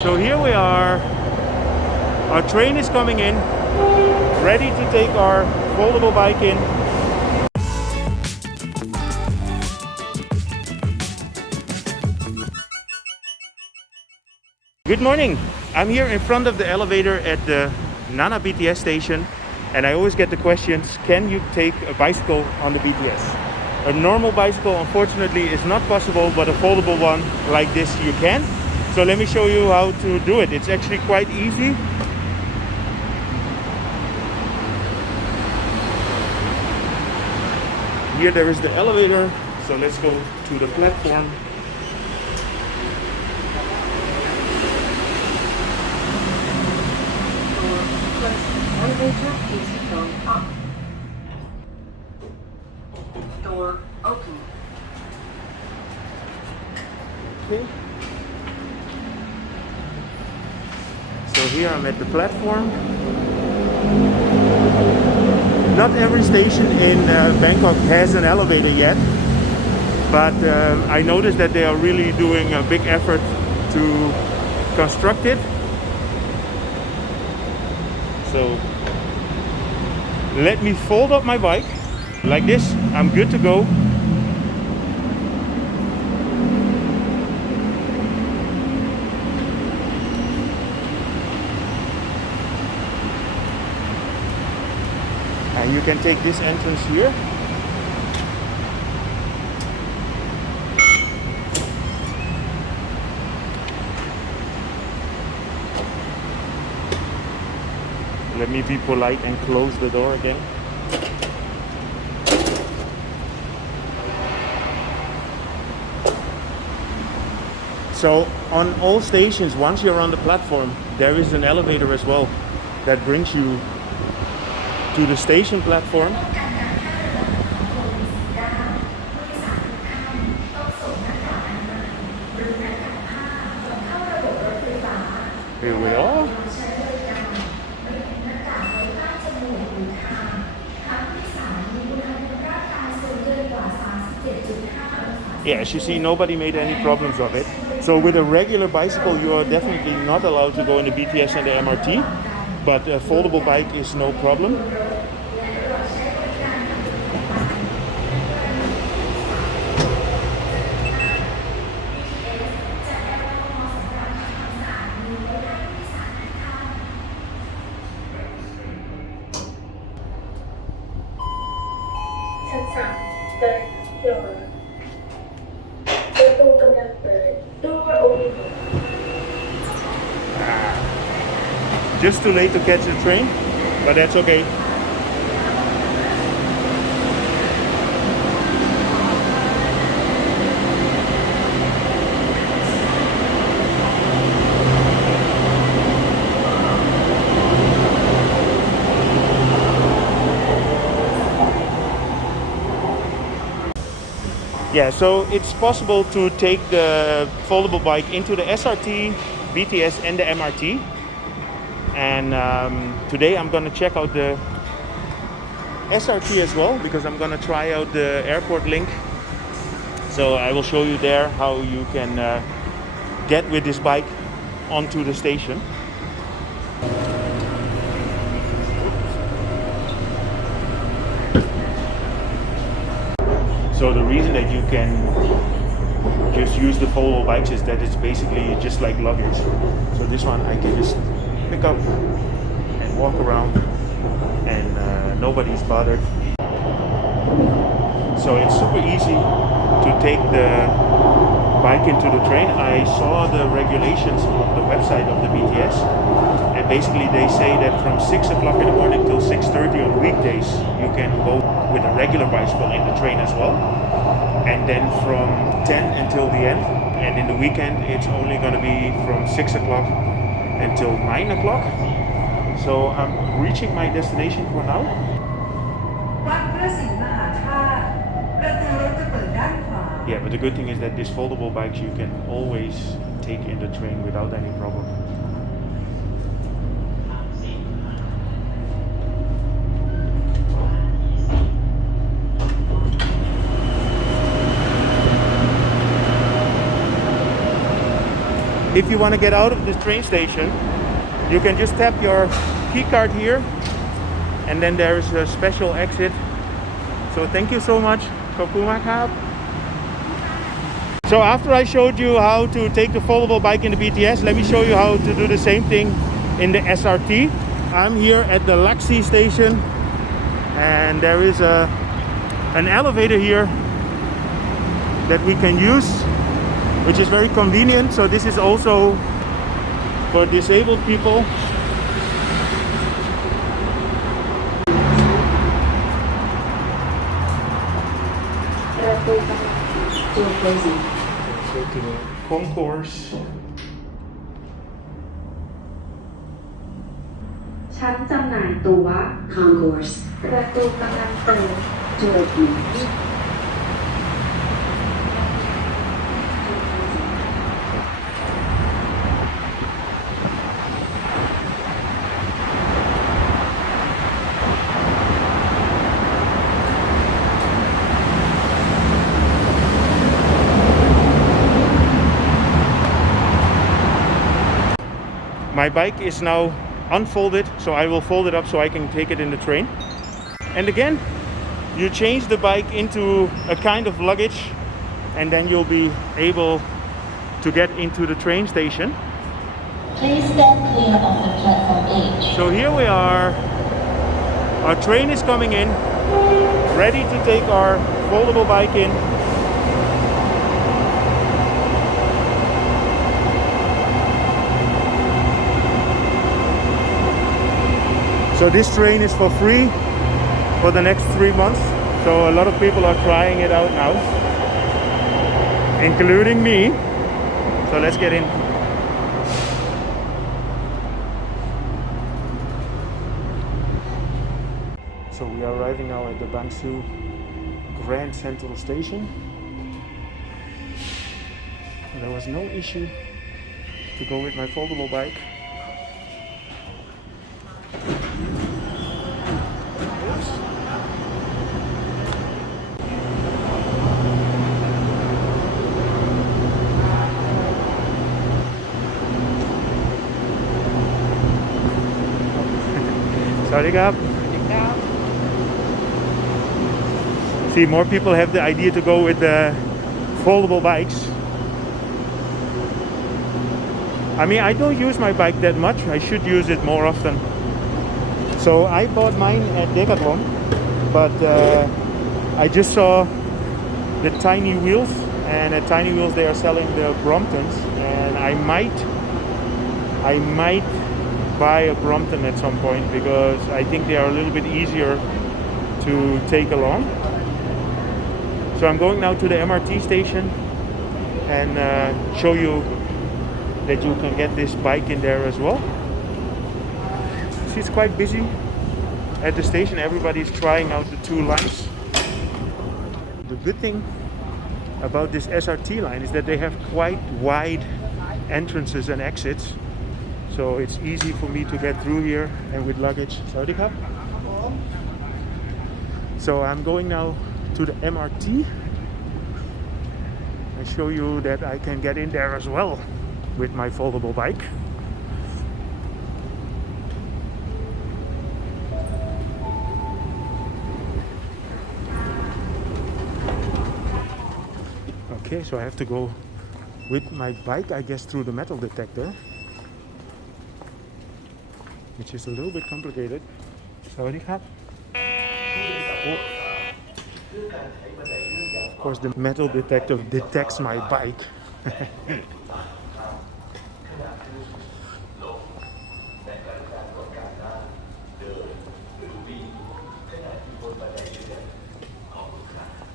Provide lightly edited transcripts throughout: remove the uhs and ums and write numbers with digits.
So here we are, our train is coming in, ready to take our foldable bike in. Good morning, I'm here in front of the elevator at the Nana BTS station, and I always get the questions, can you take a bicycle on the BTS? A normal bicycle unfortunately is not possible, but a foldable one like this you can. So let me show you how to do it. It's actually quite easy. Here there is the elevator, so let's go to the platform. Elevator is going up. Door open. Okay. So here I'm at the platform. Not every station in Bangkok has an elevator yet, but I noticed that they are really doing a big effort to construct it. So let me fold up my bike like this. I'm good to go. And you can take this entrance here. Let me be polite and close the door again. So on all stations, once you're on the platform, there is an elevator as well that brings you to the station platform. Here we are. Yeah, as you see, nobody made any problems of it. So with a regular bicycle, you are definitely not allowed to go in the BTS and the MRT, but a foldable bike is no problem. Just too late to catch the train, but that's okay. Yeah, so it's possible to take the foldable bike into the SRT, BTS and the MRT. And today I'm gonna check out the SRT as well, because I'm gonna try out the airport link. So I will show you there how you can get with this bike onto the station. So the reason that you can just use the foldable bikes is that it's basically just like luggage. So this one I can just pick up and walk around, and nobody's bothered. So it's super easy to take the bike into the train. I saw the regulations on the website of the BTS, and basically they say that from 6 o'clock in the morning till 6:30 on weekdays you can go with a regular bicycle in the train as well, and then from 10 until the end, and in the weekend it's only going to be from 6 o'clock until 9 o'clock. So I'm reaching my destination for now. Yeah, but the good thing is that these foldable bikes you can always take in the train without any problem. if you want to get out of this train station, you can just tap your key card here, and then there's a special exit. So thank you so much. ขอบคุณมากครับ So after I showed you how to take the foldable bike in the BTS, let me show you how to do the same thing in the SRT. I'm here at the SRT Station, and there is an elevator here that we can use, which is very convenient. So this is also for disabled people. Door closing. Go to the concourse. ชั้นจำหน่ายตั๋ว Concourse ประตูกำลังเปิด Door opening. My bike is now unfolded, so I will fold it up so I can take it in the train. And again, you change the bike into a kind of luggage, and then you'll be able to get into the train station. Please stand clear of the platform edge. So here we are. Our train is coming in, ready to take our foldable bike in. So this train is for free for the next 3 months. So a lot of people are trying it out now, including me. So let's get in. So we are arriving now at the Bangkok Grand Central Station. And there was no issue to go with my foldable bike. Sorry, Gab. See, more people have the idea to go with the foldable bikes. I mean, I don't use my bike that much. I should use it more often. So I bought mine at Decathlon, but I just saw the tiny wheels, and at Tiny Wheels they are selling the Bromptons, and I might buy a Brompton at some point, because I think they are a little bit easier to take along. So I'm going now to the MRT station and show you that you can get this bike in there as well. See, it's quite busy at the station. Everybody's trying out the 2 lines. The good thing about this SRT line is that they have quite wide entrances and exits. So it's easy for me to get through here and with luggage. Sorry, Cup. So I'm going now to the MRT. I show you that I can get in there as well with my foldable bike. Okay, so I have to go with my bike, I guess, through the metal detector, which is a little bit complicated. Sorry, Cup. Oh. Of course, the metal detector detects my bike.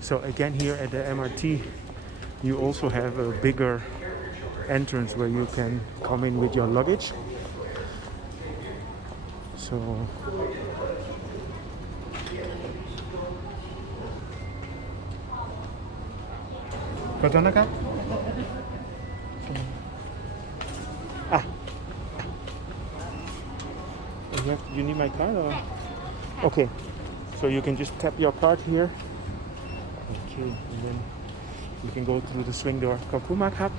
So again, here at the MRT, you also have a bigger entrance where you can come in with your luggage. So Kotonaka? Ah. You need my card or? Okay. So you can just tap your card here. Okay, and then you can go through the swing door. ขอบคุณมากครับ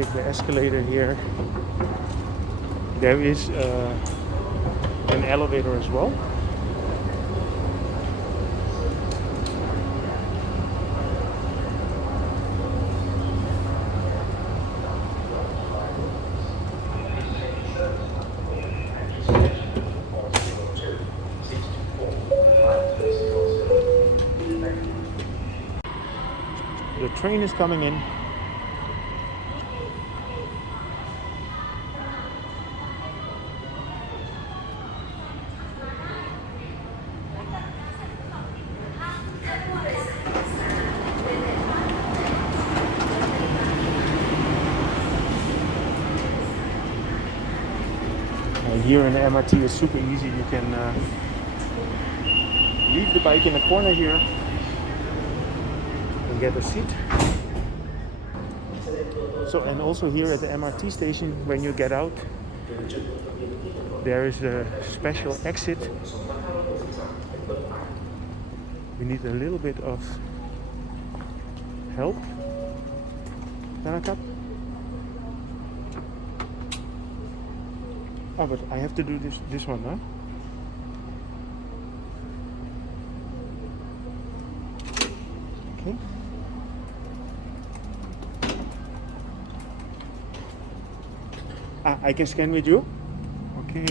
take the escalator here. There is an elevator as well. The train is coming in. Here in the MRT is super easy. You can leave the bike in the corner here and get a seat. So, and also here at the MRT station, when you get out, there is a special exit. We need a little bit of help. Oh, but I have to do this one, huh? Okay. I can scan with you? Okay.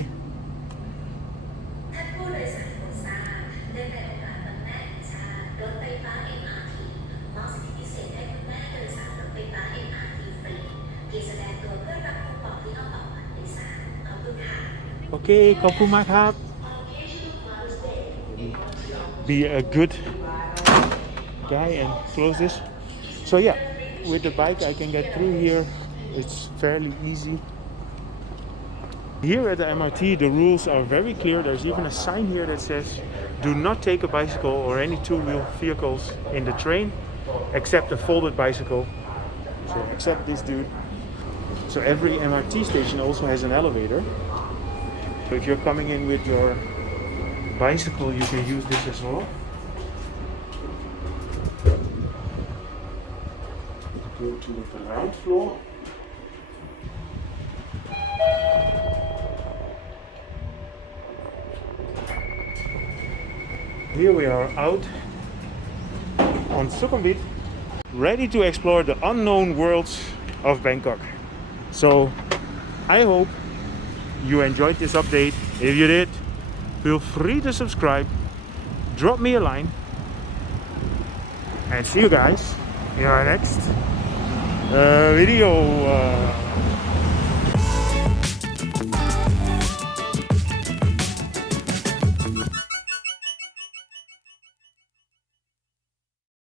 Okay, ขอบคุณมากครับ Be a good guy and close this. So yeah, with the bike I can get through here. It's fairly easy. Here at the MRT the rules are very clear. There's even a sign here that says do not take a bicycle or any two-wheel vehicles in the train except a folded bicycle. So except this dude. So every MRT station also has an elevator. So if you're coming in with your bicycle, you can use this as well. Go to the ground floor. Here we are out on Sukhumvit, ready to explore the unknown worlds of Bangkok. So I hope you enjoyed this update. If you did, feel free to subscribe, drop me a line, and see you guys in our next video.